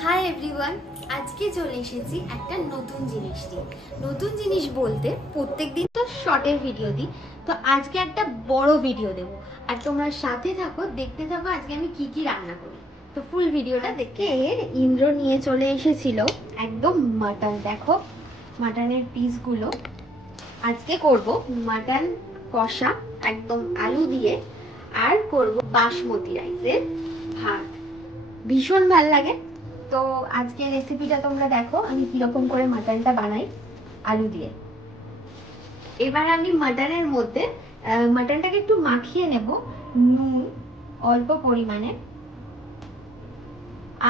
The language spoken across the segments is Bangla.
হাই এভরিওয়ান, আজকে চলে এসেছি একটা নতুন জিনিস নিয়ে। নতুন জিনিস বলতে প্রত্যেকদিন তো শর্টের ভিডিও দিই, তো আজকে একটা বড় ভিডিও দেব। আর তোমরা সাথে থাকো, দেখতে থাকো আজকে আমি কি কি রান্না করি। তো ফুল ভিডিওটা দেখে ইন্দ্র নিয়ে চলে এসেছিল একদম মাটন। দেখো মাটনের পিসগুলো। আজকে করব মাটন কষা একদম আলু দিয়ে, আর করব বাসমতি রাইসের ভাত। ভীষণ ভাল লাগে। তো আজকে রেসিপিটা তোমরা দেখো আমি কিরকম করে মাটনটা বানাই আলু দিয়ে। এবার আমি মাটনের মধ্যে মাটনটাকে একটু মাখিয়ে নেব নুন অল্প পরিমাণে,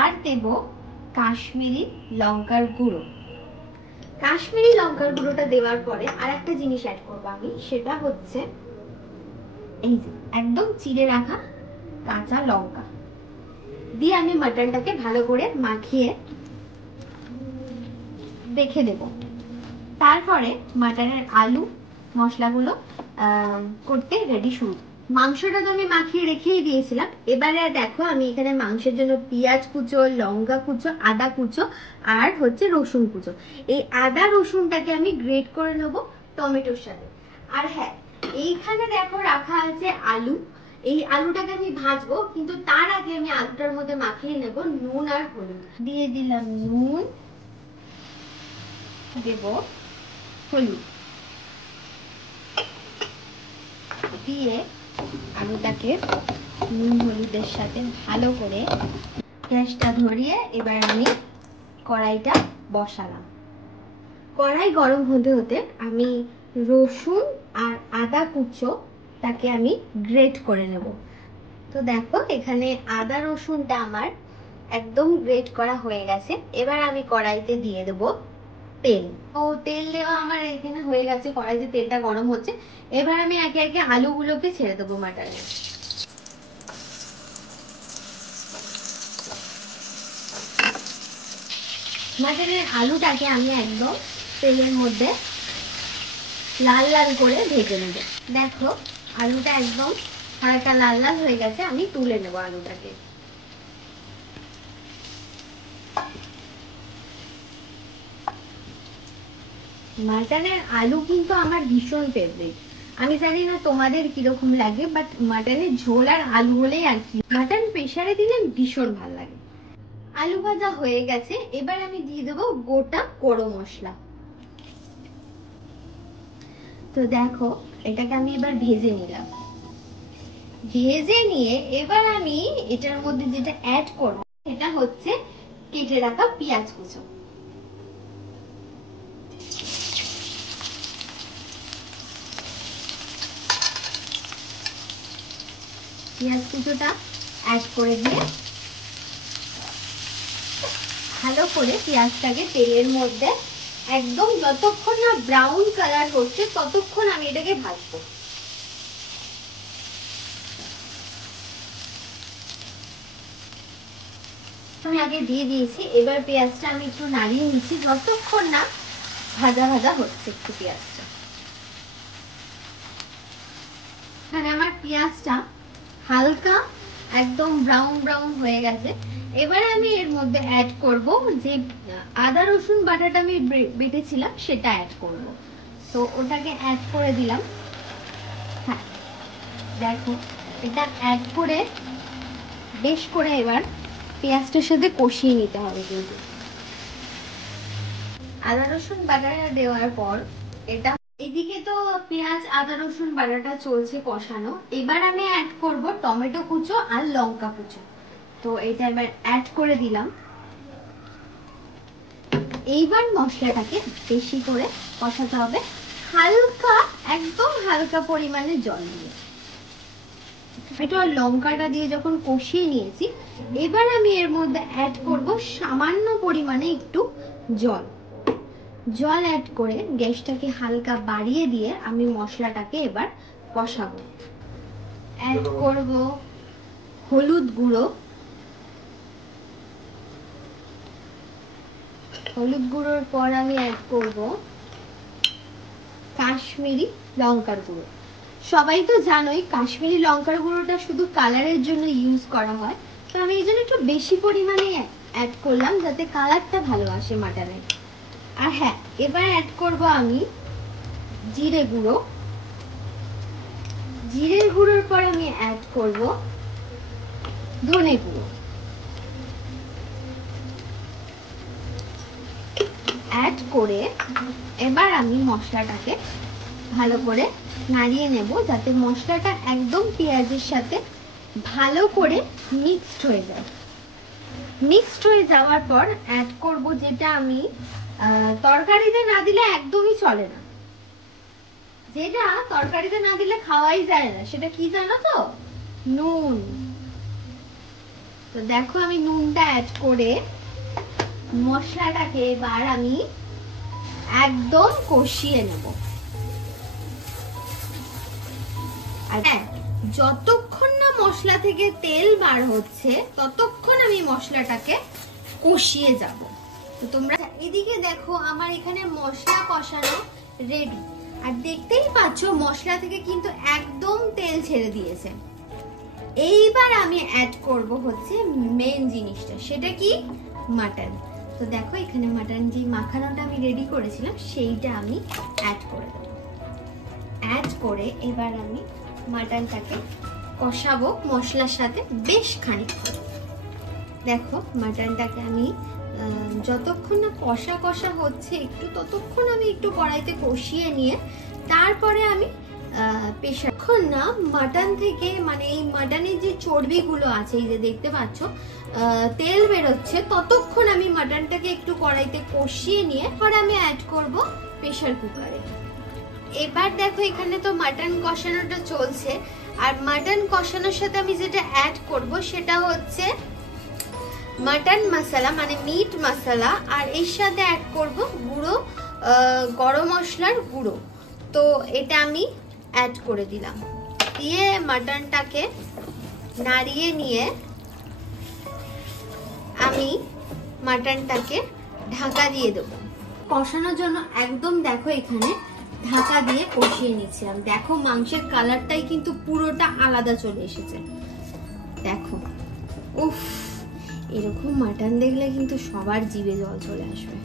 আর দেব কাশ্মীরি লঙ্কার গুঁড়ো। কাশ্মীরি লঙ্কার গুঁড়োটা দেওয়ার পরে আর একটা জিনিস অ্যাড করবো আমি, সেটা হচ্ছে এই যে একদম চিড়ে রাখা কাঁচা লঙ্কা দিয়ে আমি মাটনটাকে ভালো করে মাখিয়ে রেখে দেব। তারপরে মাটনের আলু মশলাগুলো করতে রেডি শুরু। মাংসটা তো আমি মাখিয়ে রেখেই দিয়েছিলাম। এবারে দেখো আমি এখানে মাংসের জন্য পেঁয়াজ কুচো, লঙ্কা কুচো, আদা কুচো আর হচ্ছে রসুন কুচো। এই আদা রসুনটাকে আমি গ্রেট করে নেব টমেটোর সাথে। আর হ্যাঁ, এইখানে দেখো রাখা আছে আলু। এই আলুটাকে আমি ভাজবো, কিন্তু তার আগে আমি আলুটার মধ্যে মাখিয়ে নেব নুন আর হলুদ। দিয়ে দিলাম নুন, দেব হলুদ, দিয়ে আলুটাকে নুন হলুদের সাথে ভালো করে গ্যাসটা ধরিয়ে এবার আমি কড়াইটা বসালাম। কড়াই গরম হতে হতে আমি রসুন আর আদা কুচো তাকে আমি গ্রেট করে নেব। তো দেখো এখানে আদা রসুনটা আমার একদম গ্রেট করা হয়ে গেছে। এবার আমি কড়াইতে দিয়ে দেব তেল। তো তেল দেওয়া আমার এখানে হয়ে গেছে, কড়াইতে তেলটা গরম হচ্ছে। এবার আমি একে একে আলুগুলোকে ছেড়ে দেবো মাটনে। মাটনের আলুটাকে আমি একদম তেলের মধ্যে লাল লাল করে ভেজে নেব। দেখো আলুটা একদম হালকা লাল লাল হয়ে গেছে, আমি তুলে নেব আলুটাকে। মাটনের আলু কিন্তু আমার ভীষণ ফেভারিট। আমি জানি না তোমাদের কিরকম লাগে, বাট মাটনের ঝোল আর আলু হলেই আর কি, মাটন প্রেসারে দিলে ভীষণ ভালো লাগে। আলু ভাজা হয়ে গেছে, এবার আমি দিয়ে দেবো গোটা গরম মশলা। তো দেখো এটাকে আমি এবার ভেজে নিলাম। ভেজে নিয়ে এবার আমি এটার মধ্যে যেটা অ্যাড করব সেটা হচ্ছে কেটে রাখা পেঁয়াজ কুচো। পেঁয়াজ কুচোটা অ্যাড করে দিয়ে ভালো করে পেঁয়াজটাকে তেলের মধ্যে একদম যতক্ষণ না ব্রাউন কালার হচ্ছে ততক্ষণ আমি এটাকে ভাজবো। আমি আগে দিয়ে দিয়েছি, এবার পেঁয়াজটা আমি একটু নাড়িয়ে নিচ্ছি যতক্ষণ না ভাজা ভাজা হচ্ছে একটু পেঁয়াজটা। এখানে আমার পেঁয়াজটা হালকা একদম ব্রাউন ব্রাউন হয়ে গেছে। এবারে আমি এর মধ্যে অ্যাড করব যে আদা রসুন বাটাটা আমি বেটেছিলাম সেটা অ্যাড করব। তো ওটাকে অ্যাড করে দিলাম। হ্যাঁ দেখো এটা অ্যাড করে বেশ করে এবার পেঁয়াজটার সাথে কষিয়ে নিতে হবে। কিন্তু আদা রসুন বাটাটা দেওয়ার পর এটা এদিকে তো পেঁয়াজ আদা রসুন বাটাটা চলছে কষানো। এবার আমি অ্যাড করব টমেটো কুচো আর লঙ্কা কুচো। তো এটা এবার অ্যাড করে দিলাম। এইবার মশলাটাকে বেশি করে কষাতে হবে, হালকা একদম হালকা পরিমাণে জল দিয়ে। এটা লঙ্কাটা দিয়ে যখন কষিয়ে নিয়েছি, এবার আমি এর মধ্যে অ্যাড করব সামান্য পরিমাণে একটু জল। জল অ্যাড করে গ্যাসটাকে হালকা বাড়িয়ে দিয়ে আমি মশলাটাকে এবার কষাবো। অ্যাড করব হলুদ গুঁড়ো, হলুদ গুঁড়োর পর আমি অ্যাড করব কাশ্মীরি লঙ্কার গুঁড়ো। সবাই তো জানোই কাশ্মীরি লঙ্কার গুঁড়োটা শুধু কালারের জন্য ইউজ করা হয়, তো আমি এই জন্য একটু বেশি পরিমাণে অ্যাড করলাম যাতে কালারটা ভালো আসে মাটনের। আর হ্যাঁ, এবার অ্যাড করব আমি জিরে গুঁড়ো। জিরের গুঁড়োর পর আমি অ্যাড করব ধনে গুঁড়ো। অ্যাড করে এবার আমি মশলাটাকে ভালো করে নাড়িয়ে নেব যাতে মশলাটা একদম পেঁয়াজের সাথে ভালো করে মিক্সড হয়ে যায়। মিক্সড হয়ে যাওয়ার পর অ্যাড করব যেটা আমি তরকারিতে না দিলে একদমই চলে না, যেটা তরকারিতে না দিলে খাওয়াই যায় না, সেটা কি জানো তো? নুন। তো দেখো আমি নুনটা অ্যাড করে মশলাটাকে এবার আমি একদম কষিয়ে নেব। আর যতক্ষণ না মশলা থেকে তেল বার হচ্ছে ততক্ষণ আমি মশলাটাকে কষিয়ে যাব। তো তোমরা এদিকে দেখো আমার এখানে মশলা কষানো রেডি। আর দেখতেই পাচ্ছ মশলা থেকে কিন্তু একদম তেল ছেড়ে দিয়েছে। এইবার আমি অ্যাড করব হচ্ছে মেন জিনিসটা, সেটা কি? মাটন। তো দেখো এখানে মাটন যে মাখানোটা আমি রেডি করেছিলাম সেইটা আমি অ্যাড করে দেব। অ্যাড করে এবার আমি মাটনটাকে কষাবো মশলার সাথে বেশ খানিকক্ষণ। দেখো মাটনটাকে আমি যতক্ষণ না কষা কষা হচ্ছে একটু, ততক্ষণ আমি একটু কড়াইতে কষিয়ে নিয়ে তারপরে আমি পেশাক্ষণ না মাটন থেকে, মানে এই মাটনের যে চর্বিগুলো আছে এই যে দেখতে পাচ্ছ তেল বেরোচ্ছে, ততক্ষণ আমি মাটনটাকে একটু কড়াইতে কষিয়ে নিয়ে পরে আমি অ্যাড করব প্রেসার কুকারে। এবার দেখো এখানে তো মাটন কষানোটা চলছে, আর মাটন কষানোর সাথে আমি যেটা অ্যাড করব সেটা হচ্ছে মাটন মশলা, মানে মিট মশলা। আর এর সাথে অ্যাড করব গুঁড়ো গরম মশলার গুঁড়ো। তো এটা আমি অ্যাড করে দিলাম, দিয়ে মাটনটাকে নাড়িয়ে নিয়ে আমি মাটনটাকে ঢাকা দিয়ে দেবো কষানোর জন্য। একদম দেখো এখানে ঢাকা দিয়ে কষিয়ে নিচ্ছিলাম। দেখো মাংসের কালারটাই কিন্তু পুরোটা আলাদা চলে এসেছে। দেখো উফ, এরকম মাটন দেখলে কিন্তু সবার জিভে জল চলে আসবে।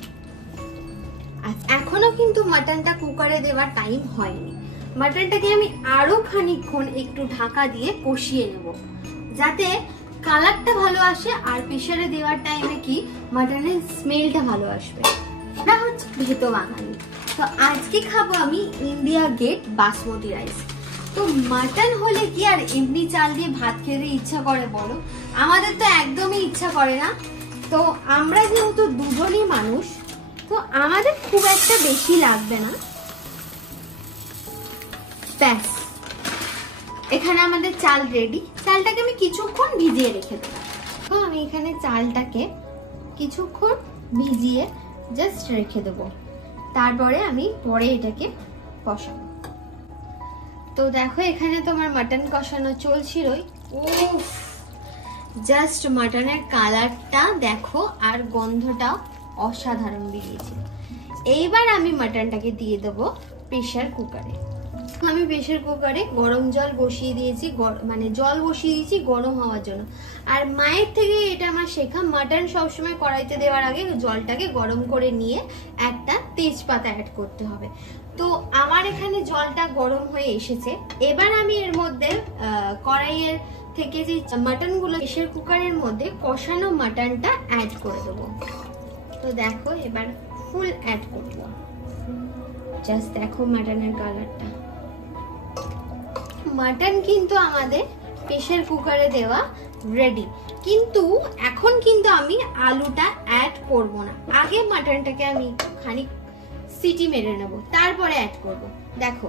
এখনো কিন্তু মাটনটা কুকারে দেওয়ার টাইম হয়নি। মাটনটাকে আমি আরো খানিকক্ষণ একটু ঢাকা দিয়ে কষিয়ে নেব যাতে কালারটা ভালো আসে, আর প্রেসারে দেওয়ার টাইমে কি মাটনের স্মেলটা ভালো আসবে। এটা হচ্ছে ভেতো বাঙালি। তো আজকে খাবো আমি ইন্ডিয়া গেট বাসমতি রাইস। তো মাটন হলে কি আর এমনি চাল দিয়ে ভাত খেতে ইচ্ছা করে বলো? আমাদের তো একদমই ইচ্ছা করে না। তো আমরা যেহেতু দুজনই মানুষ, তো আমাদের খুব একটা বেশি লাগবে না। ব্যাস, এখানে আমাদের চাল রেডি। চালটাকে আমি কিছুক্ষণ ভিজিয়ে রেখে দেবো। তো আমি এখানে চালটাকে কিছুক্ষণ ভিজিয়ে জাস্ট রেখে দেবো, তারপরে আমি পরে এটাকে কষাবো। তো দেখো এখানে তোমার মাটন কষানো চলছিলই। উফ, জাস্ট মাটনের কালারটা দেখো আর গন্ধটা অসাধারণ বেরিয়েছে। এইবার আমি মাটনটাকে দিয়ে দেবো প্রেসার কুকারে। আমি প্রেসার কুকারে গরম জল বসিয়ে দিয়েছি, মানে জল বসিয়ে দিয়েছি গরম হওয়ার জন্য। আর মায়ের থেকে এটা আমার শেখা, মাটন সবসময় কড়াইতে দেওয়ার আগে জলটাকে গরম করে নিয়ে একটা তেজপাতা অ্যাড করতে হবে। তো আমার এখানে জলটা গরম হয়ে এসেছে। এবার আমি এর মধ্যে কড়াইয়ের থেকে যে মাটনগুলো প্রেসার কুকারের মধ্যে কষানো মাটনটা অ্যাড করে দেবো। তো দেখো এবার ফুল অ্যাড করবো। জাস্ট দেখো মাটনের কালারটা। মাটন কিন্তু আমাদের প্রেসার কুকারে দেওয়া রেডি, কিন্তু এখন কিন্তু আমি আলুটা অ্যাড করব না। আগে মাটনটাকে আমি খানিক সিটি মেরে নেব, তারপরে অ্যাড করব। দেখো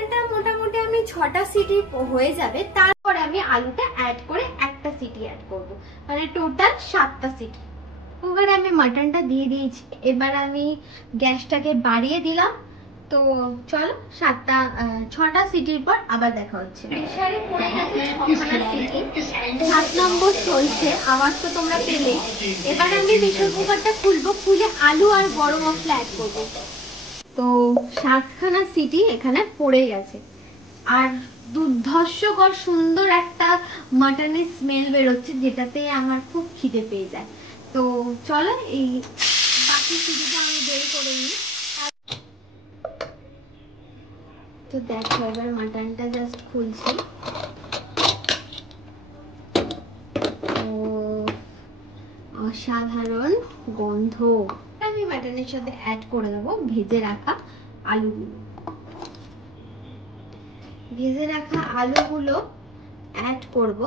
এটা মোটামুটি আমি 6টা সিটি হয়ে যাবে, তারপরে আমি আলুটা অ্যাড করে একটা সিটি অ্যাড করব, মানে টোটাল 7টা সিটি। কুকারে আমি মাটনটা দিয়ে দিয়েছি। এবার আমি গ্যাসটাকে বাড়িয়ে দিলাম। তো চলো 6টা সিটির পর আবার দেখা হচ্ছে। প্রেসারে পড়ে গেছে 6খানা সিটি, 7 নম্বর চলছে, আওয়াজ তো তোমরা পেলে। এবার আমি প্রেসার কুকারটা খুলবো, খুলে আলু আর গরম মশলা অ্যাড করবো। তো 7খানা সিটি এখানে পড়ে গেছে। আর দুর্ধর্ষকর সুন্দর একটা মাটনের স্মেল বেরোচ্ছে, যেটাতে আমার খুব খিদে পেয়ে যায়। তো চলো এই বাকি সিটিটা আমি বের করে নিই। তো দেখো এবার মাটনটা জাস্ট খুলছি। অসাধারণ গন্ধ। আমি মাটনের সাথে অ্যাড করে দেবো ভেজে রাখা আলুগুলো। ভেজে রাখা আলুগুলো অ্যাড করব।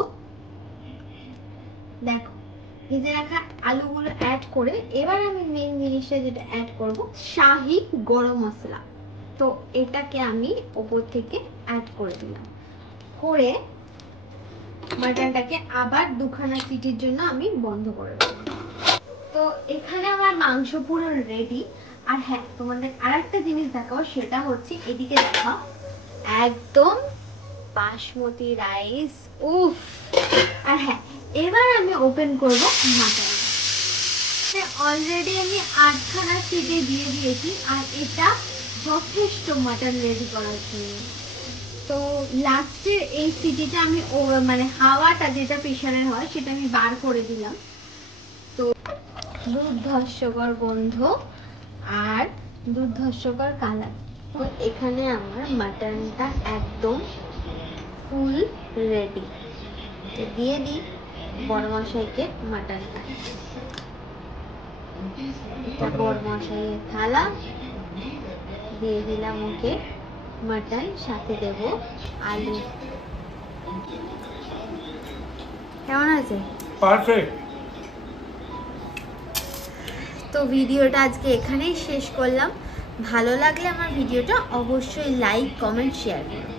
দেখো ভেজে রাখা আলুগুলো অ্যাড করে এবার আমি মেন জিনিসটা যেটা অ্যাড করব, শাহি গরম মশলা। তো এটাকে আমি ওপর থেকে অ্যাড করে দিলাম, করে মাটনটাকে আবার 2খানা সিটির জন্য আমি বন্ধ করে দেবো। তো এখানে আমার মাংস পুরো রেডি। আর হ্যাঁ, তোমাদের আরেকটা জিনিস দেখাও, সেটা হচ্ছে এদিকে দেখাও, একদম বাসমতি রাইস। উফ! আর হ্যাঁ, এবার আমি ওপেন করব মাটন। অলরেডি আমি 8খানা সিটি দিয়ে দিয়েছি, আর এটা যথেষ্ট মাটন রেডি করার জন্য। তো লাস্টের এই সিটিটা আমি মানে হাওয়াটা যেটা প্রেশারের হয় সেটা আমি বার করে দিলাম। তো দুর্ধর্ষকর গন্ধ আর দুর্ধর্ষকর কালার। তো এখানে আমার মাটনটা একদম ফুল রেডি। তো দিয়ে দিই বড় মশাইকে মাটনটা। এটা বড় মশাইয়ের থালা, দিয়ে দিলাম ওকে মাটন, সাথে দেব আলু। কেমন আছে? পারফেক্ট। তো ভিডিওটা আজকে এখানেই শেষ করলাম। ভালো লাগলে আমার ভিডিওটা অবশ্যই লাইক, কমেন্ট, শেয়ার করুন।